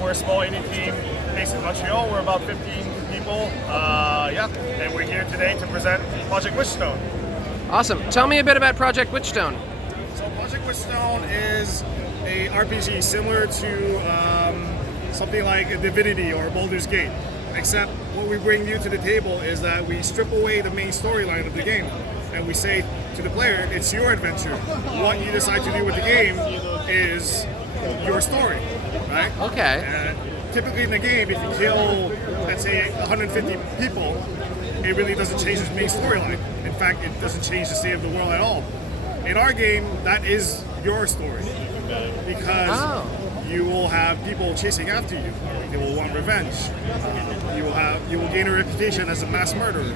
we're a small indie team based in Montreal. We're about 15 people. And we're here today to present Project Witchstone. Awesome. Tell me a bit about Project Witchstone. So Project Witchstone is a RPG similar to something like a Divinity or Baldur's Gate, except what we bring new to the table is that we strip away the main storyline of the game, and we say to the player, it's your adventure. What you decide to do with the game is your story, right? Okay. Typically in the game, if you kill, let's say, 150 people, it really doesn't change the main storyline. In fact, it doesn't change the state of the world at all. In our game, that is your story, because you will have people chasing after you. They will want revenge. You will gain a reputation as a mass murderer.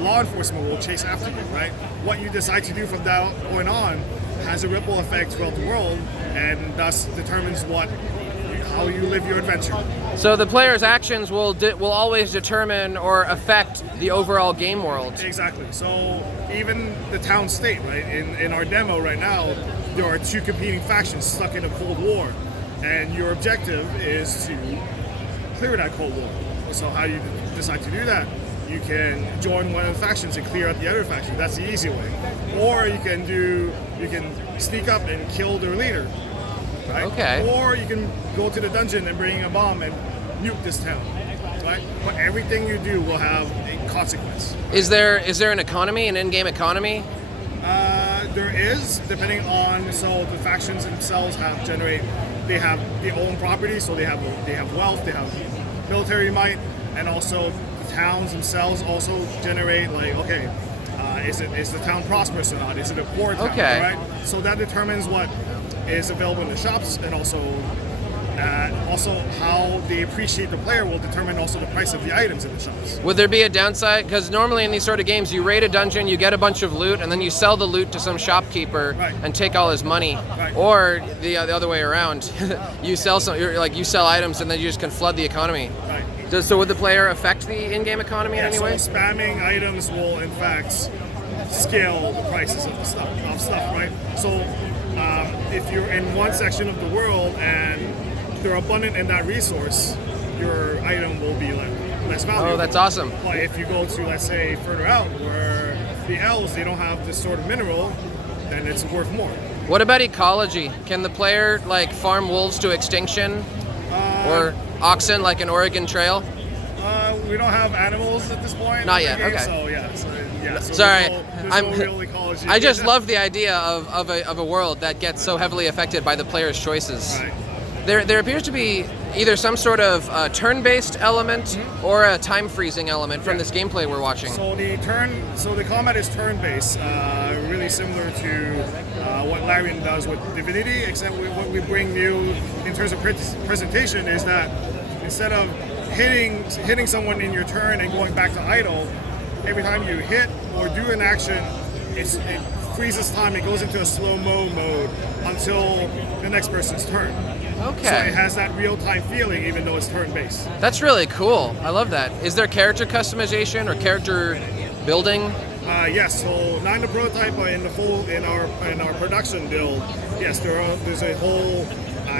Law enforcement will chase after you, right? What you decide to do from that point on has a ripple effect throughout the world, and thus determines how you live your adventure. So the player's actions will always determine or affect the overall game world. Exactly. So even the town state, right? In our demo right now, there are two competing factions stuck in a Cold War, and your objective is to clear that Cold War. So how you decide to do that? You can join one of the factions and clear out the other faction. That's the easy way. Or you can sneak up and kill their leader. Right? Okay. Or you can go to the dungeon and bring a bomb and nuke this town. Right? But everything you do will have a consequence. Is there an economy, an in-game economy? There is, depending on, so the factions themselves they have their own property, so they have wealth, they have military might, and also the towns themselves also generate, like, okay, is the town prosperous or not? Is it a poor town? Okay. Right? So that determines what is available in the shops, and also how they appreciate the player will determine also the price of the items in the shops. Would there be a downside? Because normally in these sort of games, you raid a dungeon, you get a bunch of loot, and then you sell the loot to some shopkeeper and take all his money. Right. Or the other way around, you sell items and then you just can flood the economy. Right. So would the player affect the in-game economy in any way? So spamming items will in fact scale the prices of stuff, right? So if you're in one section of the world and they're abundant in that resource, your item will be less valuable. Oh, that's awesome. But if you go to, let's say, further out where the elves, they don't have this sort of mineral, then it's worth more. What about ecology? Can the player farm wolves to extinction? Or oxen like an Oregon Trail? We don't have animals at this point. Not yet. Game, okay. So yeah. So Sorry, there's no real ecology. I just love the idea of a world that gets so heavily affected by the player's choices. Right. There appears to be either some sort of turn-based element or a time freezing element from this gameplay we're watching. So the combat is turn-based, really similar to what Larian does with Divinity, except what we bring new in terms of presentation is that instead of hitting someone in your turn and going back to idle, every time you hit or do an action, it freezes time. It goes into a slow-mo mode until the next person's turn. Okay. So it has that real-time feeling, even though it's turn-based. That's really cool. I love that. Is there character customization or character building? Yes. So not in the prototype, but in our production build, yes, there's a whole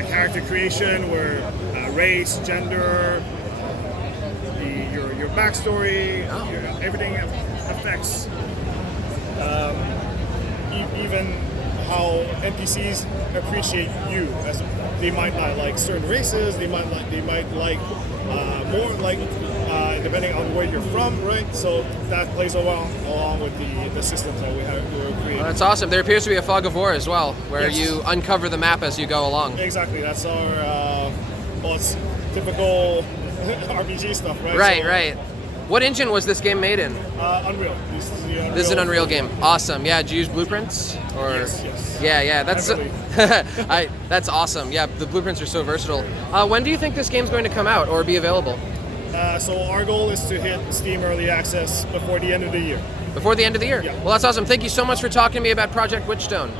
character creation where race, gender, your backstory, everything affects even how NPCs appreciate you. As they might not like certain races, they might like more like depending on where you're from, right? So that plays along with the systems that we're creating. Well, that's awesome. There appears to be a fog of war as well, where you uncover the map as you go along. Exactly. That's our it's typical RPG stuff, right? Right. What engine was this game made in? Unreal. This is an Unreal game. Awesome. Yeah, did you use blueprints? Or Yes. Yeah. That's that's awesome. Yeah, the blueprints are so versatile. When do you think this game's going to come out or be available? So our goal is to hit Steam Early Access before the end of the year. Before the end of the year? Yeah. Well, that's awesome. Thank you so much for talking to me about Project Witchstone.